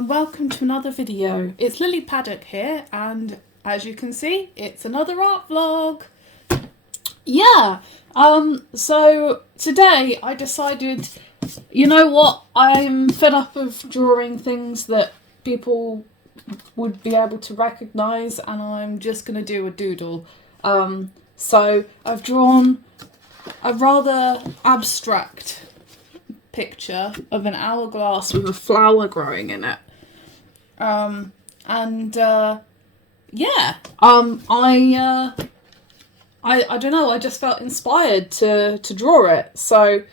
and welcome to another video. It's Lily Paddock here, and as you can see, it's another art vlog. So today I decided, you know what, I'm fed up of drawing things that people would be able to recognise, and I'm just going to do a doodle. So I've drawn a rather abstract picture of an hourglass with a flower growing in it. I don't know, I just felt inspired to draw it. So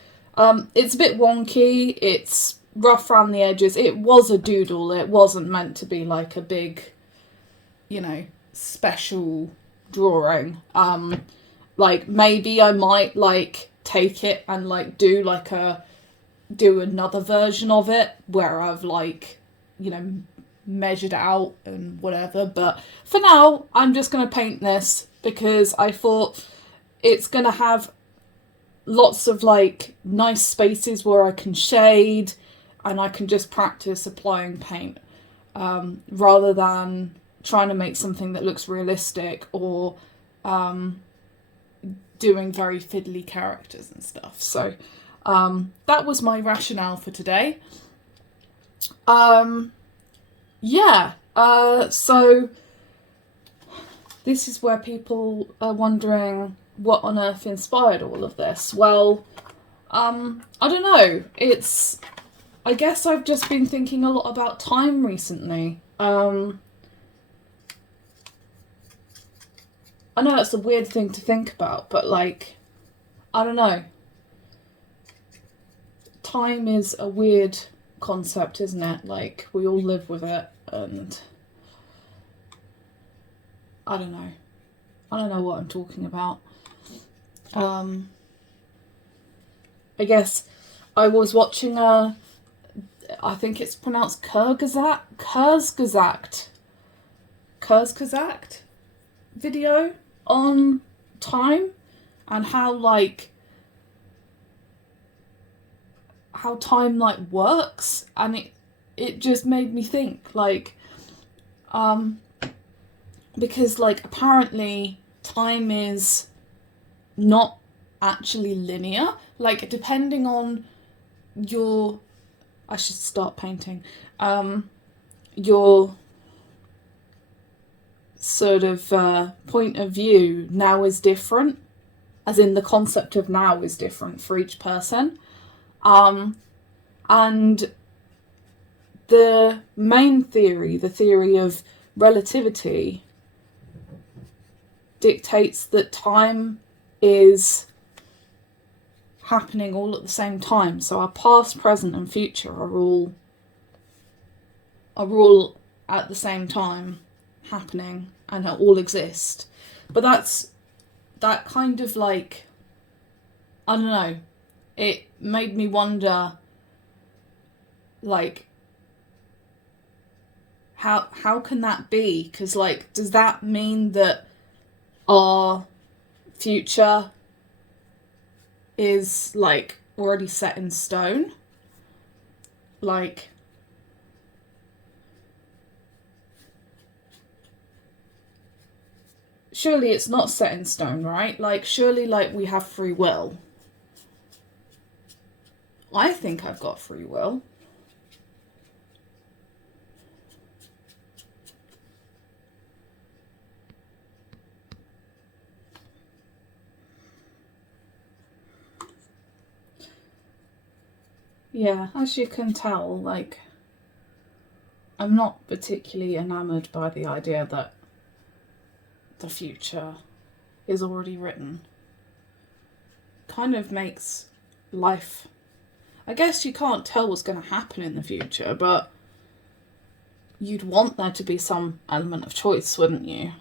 it's a bit wonky, it's rough around the edges. It was a doodle, it wasn't meant to be like a big, special drawing. Like maybe I might like take it and like do another version of it where I've measured out and whatever, but for now I'm just going to paint this because I thought it's going to have lots of nice spaces where I can shade and I can just practice applying paint rather than trying to make something that looks realistic or doing very fiddly characters and stuff. So that was my rationale for today. So this is where people are wondering what on earth inspired all of this. Well, I don't know. I guess I've just been thinking a lot about time recently. I know that's a weird thing to think about, but I don't know. Time is a weird concept, isn't it? We all live with it, and I don't know what I'm talking about. I guess I was watching I think it's pronounced Kurzgesagt video on time and how time works, and it just made me think because apparently time is not actually linear, depending on your I should start painting your sort of point of view now is different, as in the concept of now is different for each person. And the main theory, the theory of relativity, dictates that time is happening all at the same time. So our past, present and future are all at the same time happening and all exist. But that kind of I don't know, it made me wonder how can that be? Because does that mean that our future is already set in stone? Surely it's not set in stone, right? Surely we have free will. I think I've got free will. Yeah, as you can tell, I'm not particularly enamoured by the idea that the future is already written. Kind of makes life... I guess you can't tell what's going to happen in the future, but you'd want there to be some element of choice, wouldn't you?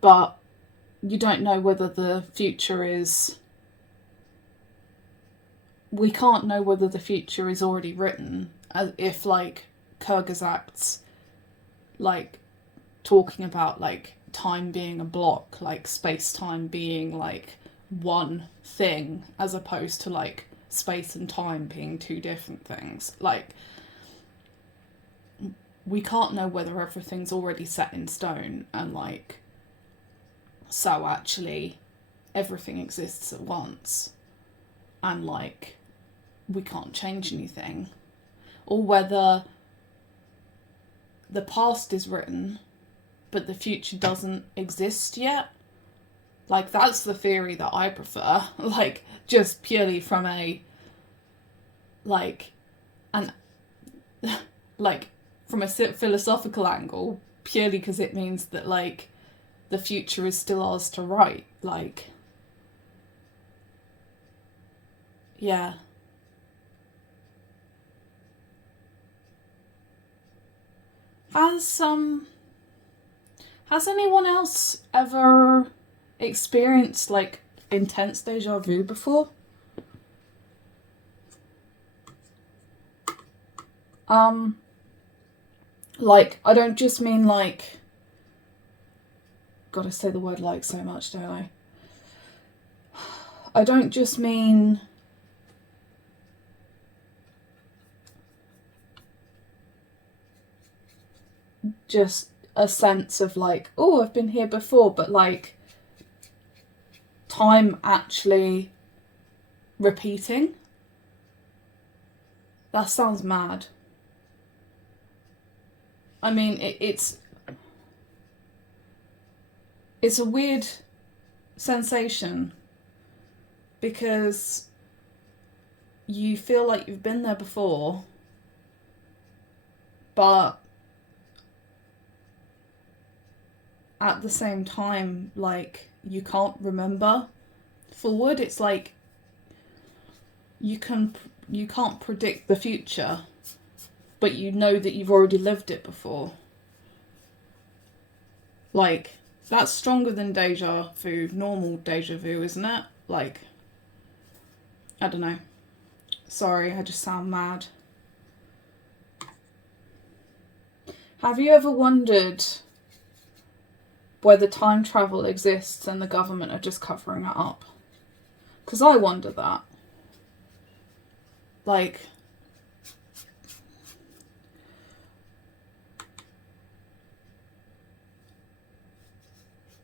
But you don't know whether the future is... We can't know whether the future is already written, as if Kierkegaard's talking about time being a block, space-time being one thing, as opposed to space and time being two different things. we can't know whether everything's already set in stone and like, so actually everything exists at once and like we can't change anything, or whether the past is written but the future doesn't exist yet. Like, that's the theory that I prefer, like, just purely from a, like, an, like, from a philosophical angle, purely because it means that, like, the future is still ours to write, like, yeah. Has anyone else ever experienced like intense deja vu before? Like, I don't just mean like, gotta say the word like so much, don't I? I don't just mean just a sense of like, oh, I've been here before, but like time actually repeating. That sounds mad. I mean, it's a weird sensation because you feel like you've been there before, but at the same time, like, you can't remember forward. It's like you can't predict the future, but you know that you've already lived it before. Like, that's stronger than deja vu, normal deja vu, isn't it? Like, I don't know. Sorry, I just sound mad. Have you ever wondered whether time travel exists and the government are just covering it up? Because I wonder that. Like,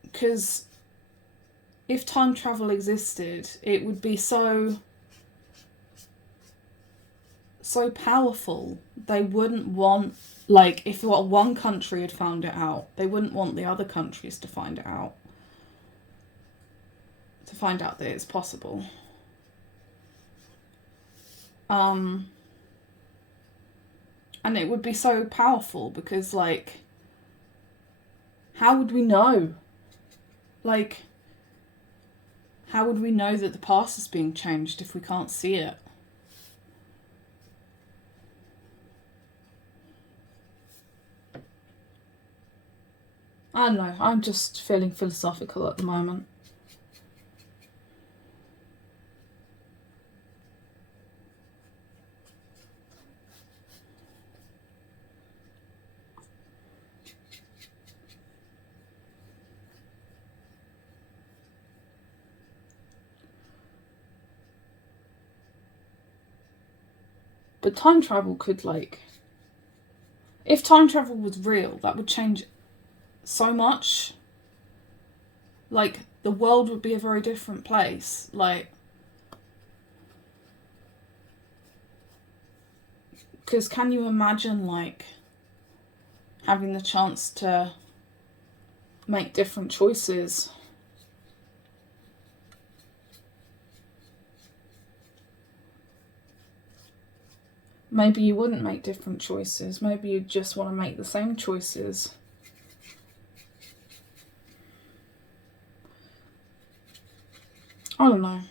because if time travel existed, it would be so powerful. They wouldn't want, like, if one country had found it out, they wouldn't want the other countries to find it out. To find out that it's possible. And it would be so powerful because, like, how would we know? Like, how would we know that the past is being changed if we can't see it? I don't know, I'm just feeling philosophical at the moment. But time travel could, like, if time travel was real, that would change so much. Like, the world would be a very different place. Like, because can you imagine, like, having the chance to make different choices? Maybe you wouldn't make different choices. Maybe you'd just want to make the same choices. I don't know.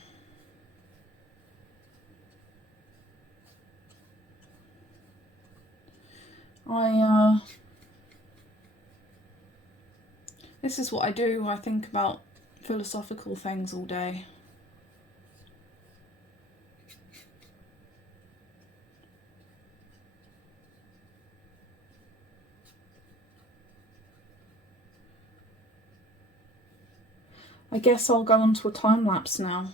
This is what I do. I think about philosophical things all day. I guess I'll go on to a time lapse now.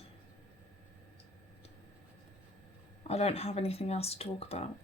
I don't have anything else to talk about.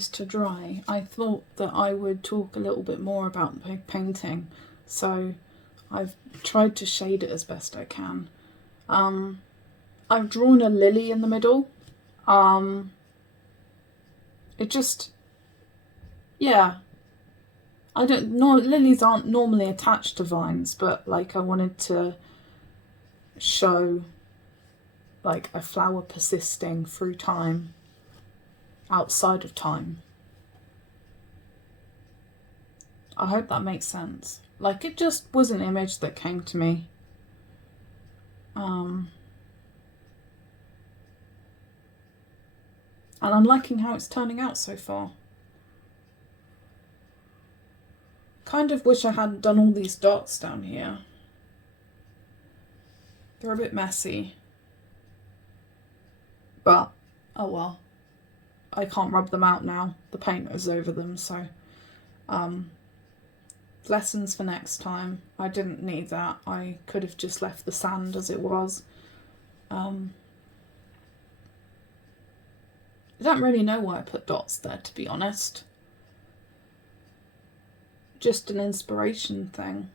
this to dry, I thought that I would talk a little bit more about painting. So I've tried to shade it as best I can. I've drawn a lily in the middle. It just, yeah. I don't know, lilies aren't normally attached to vines, but like I wanted to show like a flower persisting through time, outside of time. I hope that makes sense. Like, it just was an image that came to me. And I'm liking how it's turning out so far. Kind of wish I hadn't done all these dots down here. They're a bit messy. But, oh well. I can't rub them out now. The paint is over them, so... lessons for next time. I didn't need that. I could have just left the sand as it was. I don't really know why I put dots there, to be honest. Just an inspiration thing.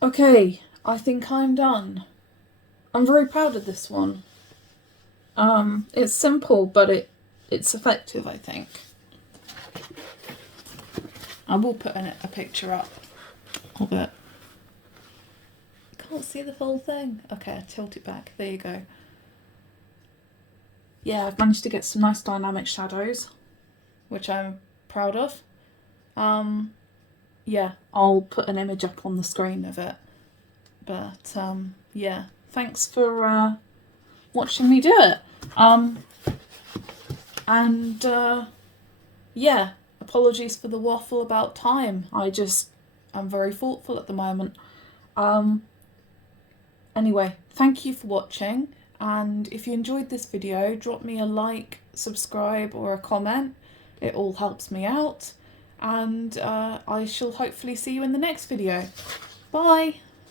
Okay, I think I'm done. I'm very proud of this one. It's simple, but it's effective, I think. I will put a picture up of it. Can't see the full thing. Okay, I'll tilt it back. There you go. Yeah, I've managed to get some nice dynamic shadows, which I'm proud of. Yeah, I'll put an image up on the screen of it. But, yeah, thanks for watching me do it. Yeah, apologies for the waffle about time. I'm very thoughtful at the moment. Anyway, thank you for watching. And if you enjoyed this video, drop me a like, subscribe or a comment. It all helps me out. And I shall hopefully see you in the next video. Bye!